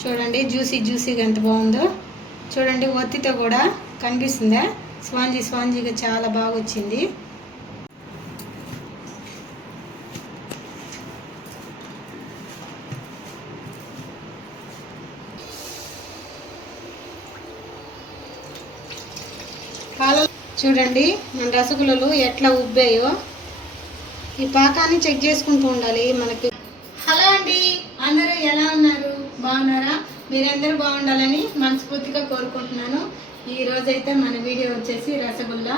చూడండి జ్యూసీ జ్యూసీగా ఎంత బాగుందో. చూడండి ఒత్తితో కూడా కనిపిస్తుందా, స్పాంజీగా చాలా బాగా వచ్చింది. చూడండి మన రసగుల్లలు ఎట్లా ఉబ్బాయో. ఈ పాకాన్ని చెక్ చేసుకుంటూ ఉండాలి మనకి. హలో అండి, అందరూ ఎలా ఉన్నారు? బాగున్నారా? మీరందరూ బాగుండాలని మనస్ఫూర్తిగా కోరుకుంటున్నాను. ఈరోజైతే మన వీడియో వచ్చేసి రసగుల్లా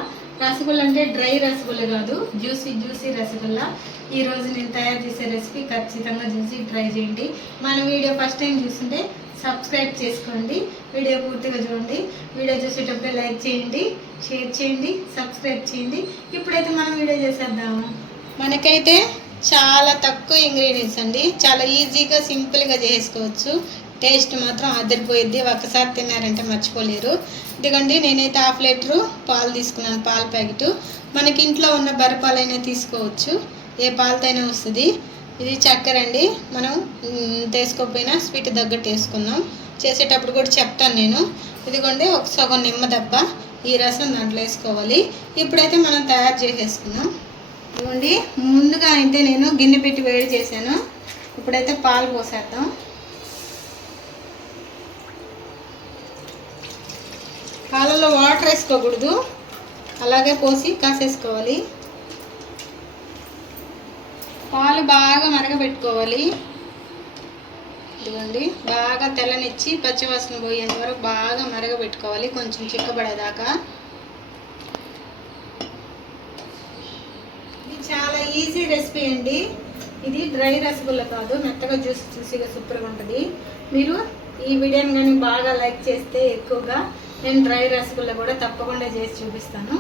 అంటే డ్రై రసగుల్లా కాదు, జ్యూసీ రసగుల్లా. ఈరోజు నేను తయారు చేసే రెసిపీ ఖచ్చితంగా చూసి ట్రై చేయండి. మన వీడియో ఫస్ట్ టైం చూస్తుంటే సబ్స్క్రైబ్ చేసుకోండి, వీడియో పూర్తిగా చూడండి. వీడియో చూసేటప్పుడే లైక్ చేయండి, షేర్ చేయండి, సబ్స్క్రైబ్ చేయండి. ఇప్పుడైతే మనం వీడియో చేసేద్దాము. మనకైతే చాలా తక్కువ ఇంగ్రీడియంట్స్ అండి, చాలా ఈజీగా సింపుల్గా చేసుకోవచ్చు. టేస్ట్ మాత్రం అదిరిపోయిద్ది, ఒక్కసారి తిన్నారంటే మర్చిపోలేరు. ఎందుకంటే నేనైతే 1/2 లీటరు పాలు తీసుకున్నాను, పాల ప్యాకెట్. మనకి ఇంట్లో ఉన్న బర్రెపాలైనా తీసుకోవచ్చు, ఏ పాలతైనా వస్తుంది. ఇది చక్కెర అండి, మనం తీసుకోకపోయినా స్వీట్ తగ్గట్టు వేసుకుందాం. చేసేటప్పుడు కూడా చెప్తాను నేను. ఇదిగోండి ఒక సగం నిమ్మ దెబ్బ, ఈ రసం దాంట్లో వేసుకోవాలి. ఇప్పుడైతే మనం తయారు చేసేసుకుందాం. ఇదిగోండి ముందుగా అయితే నేను గిన్నె పెట్టి వేడి చేశాను. ఇప్పుడైతే పాలు పోసేద్దాం. పాలలో వాటర్ వేసుకోకూడదు, అలాగే పోసి కాసేసుకోవాలి. పాలు బాగా మరగబెట్టుకోవాలి. ఇదిగోండి బాగా తెల్లనిచ్చి పచ్చివాసన పోయేంత వరకు బాగా మరగబెట్టుకోవాలి, కొంచెం చిక్కబడేదాకా. ఇది చాలా ఈజీ రెసిపీ అండి. ఇది డ్రై రసగుల్లా కాదు, మెత్తగా జ్యూసీగా సూపర్గా ఉంటుంది. మీరు ఈ వీడియోని కానీ బాగా లైక్ చేస్తే ఎక్కువగా నేను డ్రై రసగుల్లా కూడా తప్పకుండా చేసి చూపిస్తాను.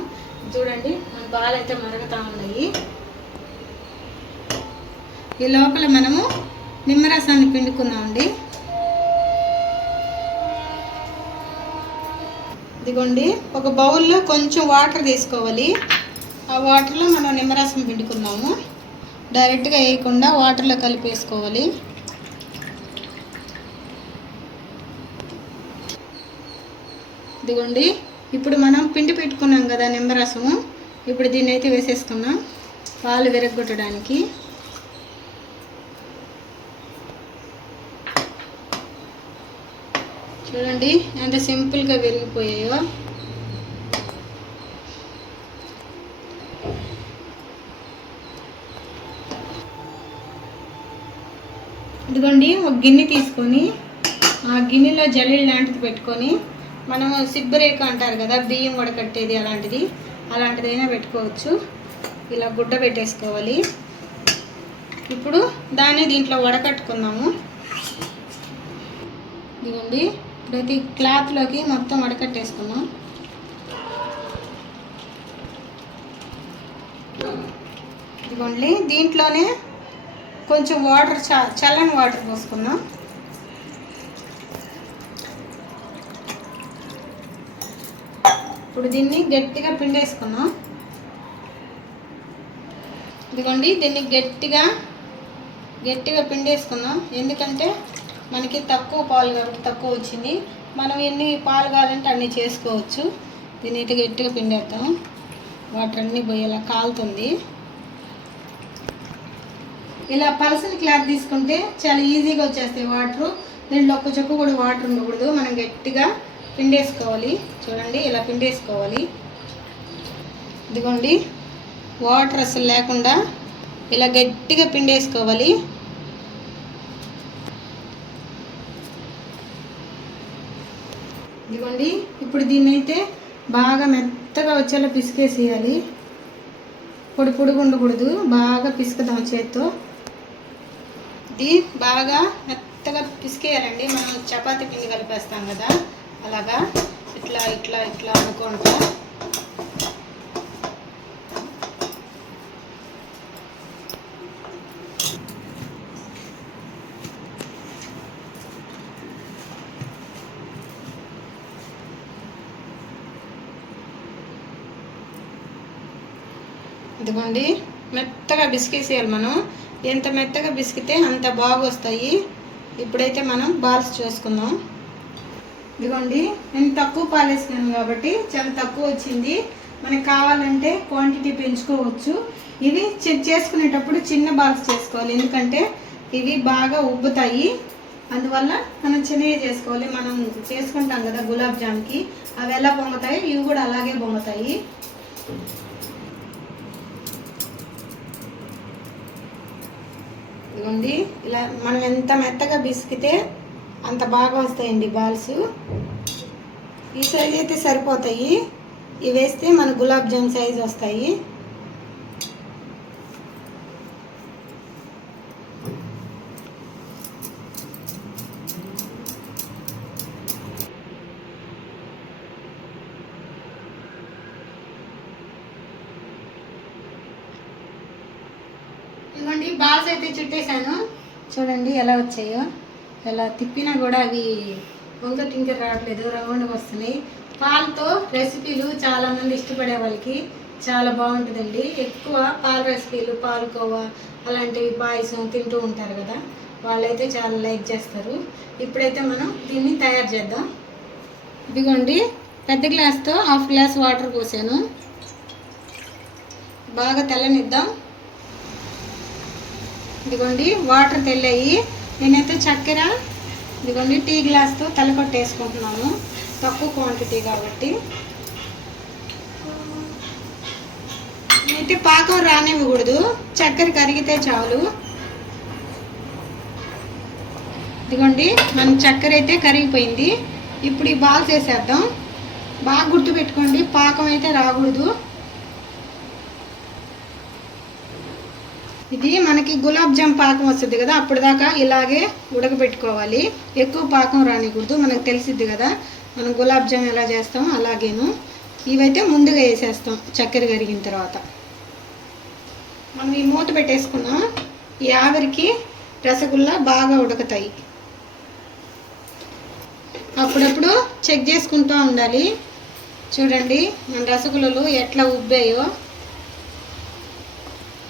చూడండి మన పాలు అయితే మరుగుతూ ఉన్నాయి. ఈ లోపల మనము నిమ్మరసాన్ని పిండుకుందామండి. ఇదిగోండి ఒక బౌల్లో కొంచెం వాటర్ తీసుకోవాలి. ఆ వాటర్లో మనం నిమ్మరసం పిండుకుందాము. డైరెక్ట్గా వేయకుండా వాటర్లో కలిపేసుకోవాలి. ఇదిగోండి ఇప్పుడు మనం పిండి పెట్టుకున్నాం కదా నిమ్మరసము, ఇప్పుడు దీన్ని అయితే వేసేసుకున్నాం పాలు విరగొట్టడానికి. చూడండి ఎంత సింపుల్గా విరిగిపోయాయో. ఇదిగోండి ఒక గిన్నె తీసుకొని ఆ గిన్నెలో జల్లెడ లాంటిది పెట్టుకొని, మనం సిబ్బరేక అంటారు కదా బియ్యం వడకట్టేది, అలాంటిదైనా పెట్టుకోవచ్చు. ఇలా గుడ్డ పెట్టేసుకోవాలి. ఇప్పుడు దాన్ని దీంట్లో వడకట్టుకుందాము. ఇదిగోండి ప్రతి క్లాత్లోకి మొత్తం వడకట్టేసుకున్నాం. ఇదిగోండి దీంట్లోనే కొంచెం వాటర్, చల్లని వాటర్ పోసుకుందాం. ఇప్పుడు దీన్ని గట్టిగా పిండేసుకున్నాం. ఇదిగోండి దీన్ని గట్టిగా పిండేసుకుందాం. ఎందుకంటే మనకి తక్కువ పాలు కాబట్టి తక్కువ వచ్చింది. మనం ఎన్ని పాలు కావాలంటే అన్నీ చేసుకోవచ్చు. దీన్ని అయితే గట్టిగా పిండేద్దాం, వాటర్ అన్నీ పోయేలా కాలుతుంది. ఇలా పలసని క్లాత్ తీసుకుంటే చాలా ఈజీగా వచ్చేస్తాయి వాటరు. దీంట్లో ఒక్క చుక్క కూడా వాటర్ ఉండకూడదు, మనం గట్టిగా పిండేసుకోవాలి. చూడండి ఇలా పిండేసుకోవాలి. ఇదిగోండి వాటర్ అసలు లేకుండా ఇలా గట్టిగా పిండేసుకోవాలి. ఇదిగోండి ఇప్పుడు దీన్ని అయితే బాగా మెత్తగా వచ్చేలా పిసికేసేయాలి. పొడి ఉండకూడదు, బాగా పిసుకుదాం చేత్తో. ఇది బాగా మెత్తగా పిసికేయాలండి. మనం చపాతీ పిండి కలిపేస్తాం కదా, అలాగా ఇట్లా అనుకుంటా. ఇదిగోండి మెత్తగా బిసికేసేయాలి. మనం ఎంత మెత్తగా బిసికితే అంత బాగా వస్తాయి. ఇప్పుడైతే మనం బాల్స్ చేసుకుందాం. ఇదిగోండి, నేను తక్కువ పాలు వేసుకున్నాను కాబట్టి చాలా తక్కువ వచ్చింది. మనకు కావాలంటే క్వాంటిటీ పెంచుకోవచ్చు. ఇవి చేసుకునేటప్పుడు చిన్న బాల్స్ చేసుకోవాలి, ఎందుకంటే ఇవి బాగా ఉబ్బుతాయి. అందువల్ల మనం చిన్నవి చేసుకోవాలి. మనం చేసుకుంటాం కదా గులాబ్ జామ్కి, అవి ఎలా పొంగుతాయి ఇవి కూడా అలాగే పొంగుతాయి. ఇదిగోండి, ఇలా మనం ఎంత మెత్తగా బిసికితే అంత బాగా వస్తాయండి బాల్స్. ఈ సైజ్ అయితే సరిపోతాయి. ఇవి వేస్తే మన గులాబ్ జామ్ సైజ్ వస్తాయి. ఇదిగోండి, బాల్స్ అయితే చుట్టేసాను. చూడండి ఎలా వచ్చాయో. ఎలా తిప్పినా కూడా అవి వంక టింకర్ రావట్లేదు, రౌండ్గా వస్తున్నాయి. పాలతో రెసిపీలు చాలామంది ఇష్టపడే వాళ్ళకి చాలా బాగుంటుందండి. ఎక్కువ పాల రెసిపీలు, పాలకోవా అలాంటివి పాయసం తింటూ ఉంటారు కదా, వాళ్ళైతే చాలా లైక్ చేస్తారు. ఇప్పుడైతే మనం దీన్ని తయారు చేద్దాం. ఇదిగోండి, పెద్ద గ్లాస్తో 1/2 గ్లాస్ వాటర్ పోసాను. బాగా తెల్లనిద్దాం. ఇదిగోండి, వాటర్ తెల్లాయి. నేనైతే చక్కెర ఇదిగోండి టీ గ్లాస్తో తలకొట్టేసుకుంటున్నాను, తక్కువ క్వాంటిటీ కాబట్టి. అయితే పాకం రానివ్వకూడదు, చక్కెర కరిగితే చాలు. ఇదిగోండి, మన చక్కెర అయితే కరిగిపోయింది. ఇప్పుడు ఈ బాల్స్ వేసేద్దాం. బాగా గుర్తుపెట్టుకోండి, పాకం అయితే రాకూడదు. ఇది మనకి గులాబ్ జామ్ పాకం వస్తుంది కదా, అప్పటిదాకా ఇలాగే ఉడకబెట్టుకోవాలి. ఎక్కువ పాకం రానికూడదు. మనకు తెలిసిద్ది కదా మనం గులాబ్ జామ్ ఎలా చేస్తాం అలాగేను. ఇవైతే ముందుగా వేసేస్తాం చక్కెర కరిగిన తర్వాత. మనం ఈ మూత పెట్టేసుకున్నాం. ఈ ఆవిరికి రసగుల్లా బాగా ఉడకతాయి. అప్పుడప్పుడు చెక్ చేసుకుంటూ ఉండాలి. చూడండి మన రసగుల్లలు ఎట్లా ఉబ్బాయో.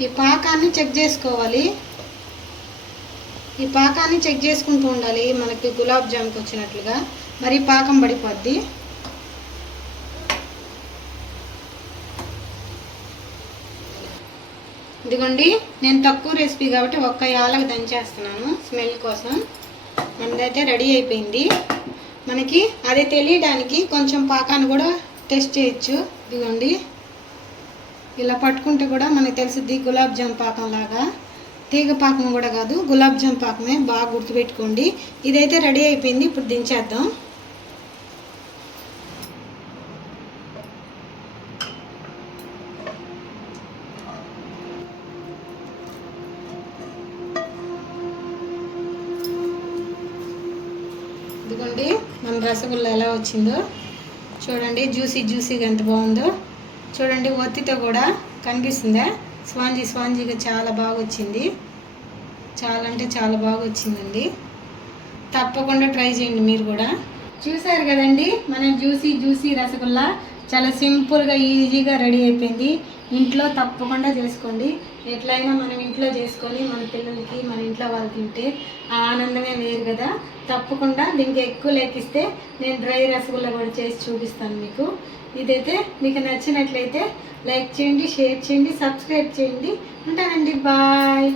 ఈ పాకాన్ని చెక్ చేసుకోవాలి. ఈ పాకాన్ని చెక్ చేసుకుంటూ ఉండాలి మనకి గులాబ్ జామ్కి వచ్చినట్లుగా, మరి పాకం పడిపోద్ది. ఇదిగోండి, నేను తక్కువ రెసిపీ కాబట్టి ఒక్క యాలక దంచేస్తున్నాను స్మెల్ కోసం. మనదైతే రెడీ అయిపోయింది. మనకి అది తెలియడానికి కొంచెం పాకాన్ని కూడా టెస్ట్ చేయొచ్చు. ఇదిగోండి, ఇలా పట్టుకుంటే కూడా మనకు తెలిసిద్ది గులాబ్ జామ్ పాకం లాగా. తీగ పాకం కూడా కాదు, గులాబ్ జామ్ పాకమే. బాగా గుర్తుపెట్టుకోండి. ఇదైతే రెడీ అయిపోయింది. ఇప్పుడు దించేద్దాం. ఇదిగోండి, మన రసగుల్లా ఎలా వచ్చిందో చూడండి. జ్యూసీగా ఎంత బాగుందో చూడండి. ఒత్తితో కూడా కనిపిస్తుందా, స్పాంజీగా చాలా బాగా వచ్చింది. చాలా అంటే చాలా బాగా వచ్చిందండి. తప్పకుండా ట్రై చేయండి మీరు కూడా. చూసారు కదండి, మన జ్యూసీ రసగుల్లా చాలా సింపుల్గా ఈజీగా రెడీ అయిపోయింది. ఇంట్లో తప్పకుండా చేసుకోండి. ఎట్లయినా మనం ఇంట్లో చేసుకొని మన పిల్లలకి మన ఇంట్లో వాళ్ళు తింటే ఆ ఆనందమే వేరు కదా. తప్పకుండా దీనికి ఎక్కువ లెక్కిస్తే నేను డ్రై రసగుల్లా కూడా చేసి చూపిస్తాను మీకు. ఇదైతే మీకు నచ్చినట్లయితే లైక్ చేయండి, షేర్ చేయండి, సబ్స్క్రైబ్ చేయండి. ఉంటానండి, బాయ్.